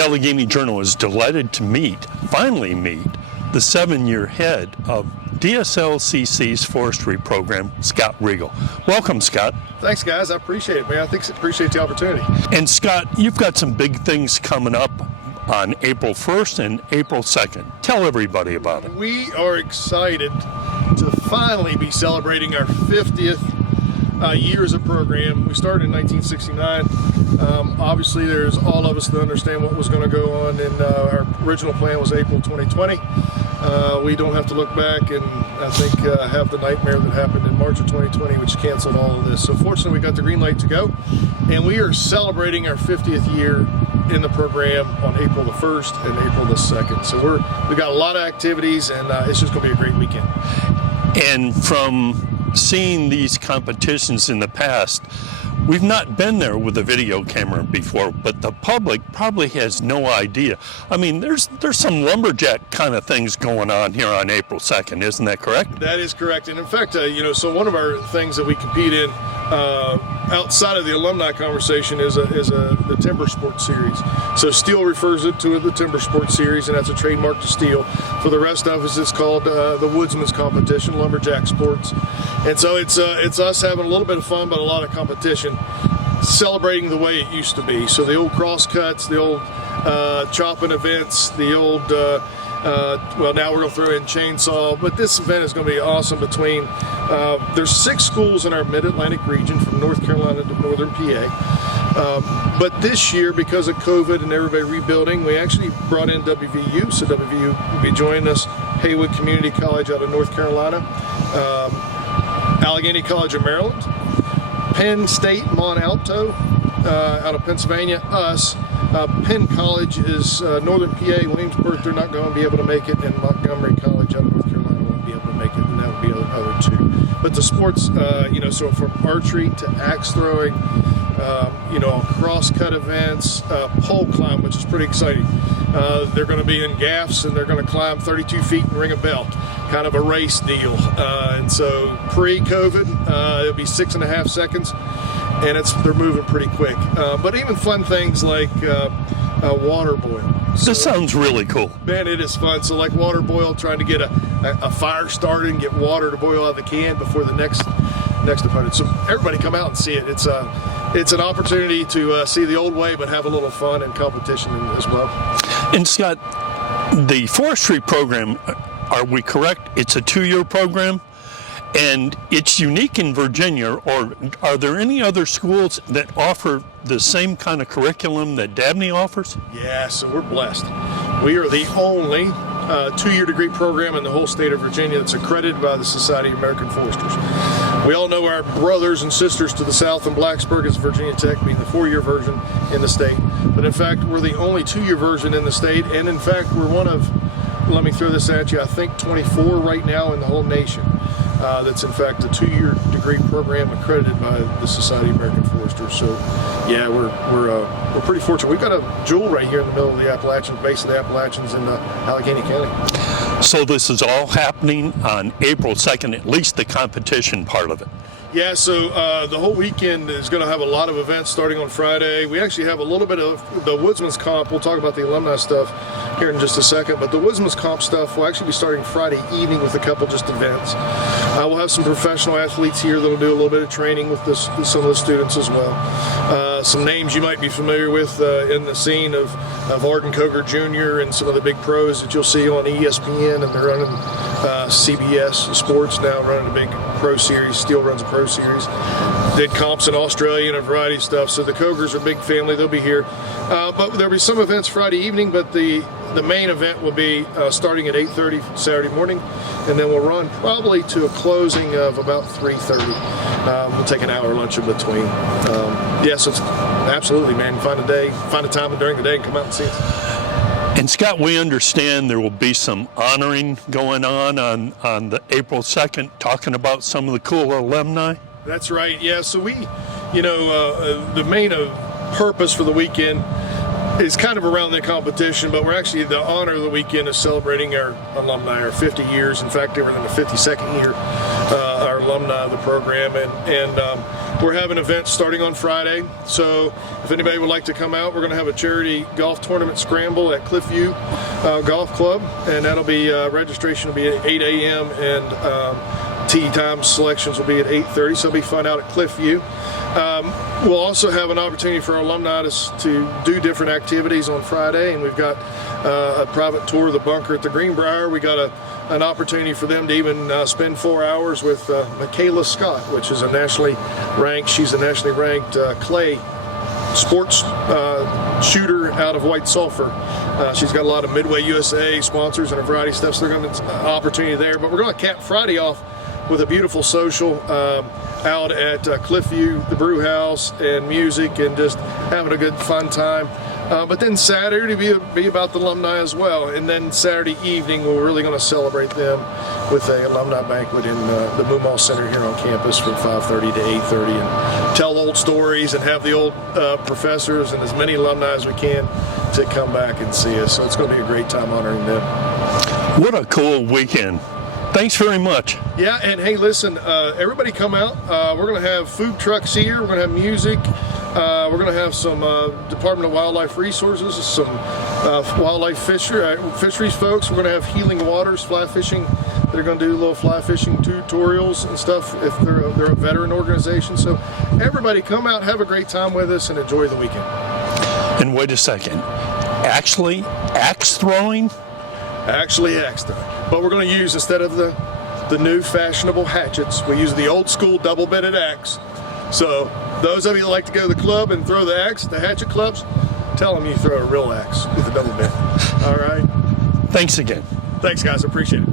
The Allegheny Journal is delighted to finally meet, the 7-year head of DSLCC's forestry program, Scott Reigel. Welcome, Scott. Thanks, guys. I appreciate it, man. I appreciate the opportunity. And Scott, you've got some big things coming up on April 1st and April 2nd. Tell everybody about it. We are excited to finally be celebrating our 50th year as a program. We started in 1969. Obviously, there's all of us that understand what was going to go on, and our original plan was April 2020. We don't have to look back and I think have the nightmare that happened in March of 2020, which canceled all of this. So fortunately, we got the green light to go, and we are celebrating our 50th year in the program on April the 1st and April the 2nd. So we got a lot of activities, and it's just going to be a great weekend. And from seeing these competitions in the past, we've not been there with a video camera before, but the public probably has no idea. I mean, there's some lumberjack kind of things going on here on April 2nd, isn't that correct? That is correct. And in fact, so one of our things that we compete in outside of the alumni conversation is the Timber Sports Series. So Steel refers to the Timber Sports Series, and that's a trademark to Steel. For the rest of us, it's called the Woodsmen's Competition, Lumberjack Sports. And so it's us having a little bit of fun, but a lot of competition, celebrating the way it used to be. So the old crosscuts, the old chopping events, the old, well, now we're going to throw in chainsaw, but this event is going to be awesome. There's 6 schools in our Mid-Atlantic region from North Carolina to northern PA. But this year, because of COVID and everybody rebuilding, we actually brought in WVU. So WVU will be joining us, Haywood Community College out of North Carolina, Allegheny College of Maryland, Penn State Mont Alto out of Pennsylvania, us. Penn College is Northern PA, Williamsburg, they're not going to be able to make it, and Montgomery College out of North Carolina won't be able to make it, and that would be the other 2. But the sports, so from archery to axe throwing, cross-cut events, pole climb, which is pretty exciting. They're going to be in gaffs, and they're going to climb 32 feet and ring a bell, kind of a race deal. And so pre-COVID, it'll be 6.5 seconds, and they're moving pretty quick. But even fun things like water boil. This sounds really cool. Man, it is fun. So like water boil, trying to get a fire started and get water to boil out of the can before the next opponent. So everybody come out and see it. It's an opportunity to see the old way, but have a little fun and competition as well. And Scott, the forestry program, are we correct? It's a 2-year program, and it's unique in Virginia, or are there any other schools that offer the same kind of curriculum that Dabney offers? Yeah, so we're blessed. We are the only 2-year degree program in the whole state of Virginia that's accredited by the Society of American Foresters. We all know our brothers and sisters to the south in Blacksburg is Virginia Tech, being the 4-year version in the state. But in fact, we're the only 2-year version in the state, and in fact, we're one of, let me throw this at you, I think 24 right now in the whole nation. That's in fact a 2-year degree program accredited by the Society of American Foresters. So, yeah, we're pretty fortunate. We've got a jewel right here in the middle of the Appalachians, base of the Appalachians in Allegheny County. So this is all happening on April 2nd, at least the competition part of it. Yeah, so the whole weekend is going to have a lot of events starting on Friday. We actually have a little bit of the Woodsman's Comp. We'll talk about the alumni stuff here in just a second, but the Woodsman's Comp stuff will actually be starting Friday evening with a couple just events. We'll have some professional athletes here that will do a little bit of training with some of the students as well. Some names you might be familiar with in the scene of Arden Coger Jr. and some of the big pros that you'll see on ESPN, and they're running CBS Sports now, running a big pro series. Steel runs a pro series. Did comps in Australia and a variety of stuff. So the Cogers are a big family. They'll be here. But there'll be some events Friday evening, but the main event will be starting at 8:30 Saturday morning, and then we'll run probably to a closing of about 3:30. We'll take an hour lunch in between. Yes, it's absolutely, man. Find a time during the day and come out and see us. And Scott, we understand there will be some honoring going on the April 2nd, talking about some of the cool alumni. That's right. Yeah. So we, the main purpose for the weekend is kind of around the competition, but we're actually, the honor of the weekend is celebrating our alumni, our 50 years. In fact, they were in the 52nd year, our alumni of the program. And we're having events starting on Friday. So if anybody would like to come out, we're going to have a charity golf tournament scramble at Cliffview Golf Club, and that'll be registration will be at 8 a.m. and tee time selections will be at 8:30. So it'll be fun out at Cliffview. We'll also have an opportunity for our alumni to do different activities on Friday, and we've got a private tour of the bunker at the Greenbrier. We got an opportunity for them to even spend 4 hours with Michaela Scott, which is a nationally ranked. She's a nationally ranked clay sports shooter out of White Sulphur. She's got a lot of Midway USA sponsors and a variety of stuff, so they're going to have an opportunity there. But we're going to cap Friday off with a beautiful social out at Cliffview, the brew house, and music, and just having a good fun time. But then Saturday be about the alumni as well, and then Saturday evening we're really going to celebrate them with a alumni banquet in the Moomaw Center here on campus from 5:30 to 8:30, and tell old stories and have the old professors and as many alumni as we can to come back and see us. So it's going to be a great time honoring them. What a cool weekend. Thanks very much. Yeah, and hey, listen, everybody come out. We're going to have food trucks here. We're going to have music. We're going to have some Department of Wildlife Resources, some wildlife fisheries folks. We're going to have Healing Waters fly fishing. They're going to do little fly fishing tutorials and stuff if they're a veteran organization. So everybody come out, have a great time with us, and enjoy the weekend. And wait a second. Actually, axe throwing? Actually axe throwing. But we're going to use, instead of the new fashionable hatchets, we use the old school double-bitted axe. So those of you that like to go to the club and throw the axe, the hatchet clubs, tell them you throw a real axe with a double bit. All right? Thanks again. Thanks, guys. I appreciate it.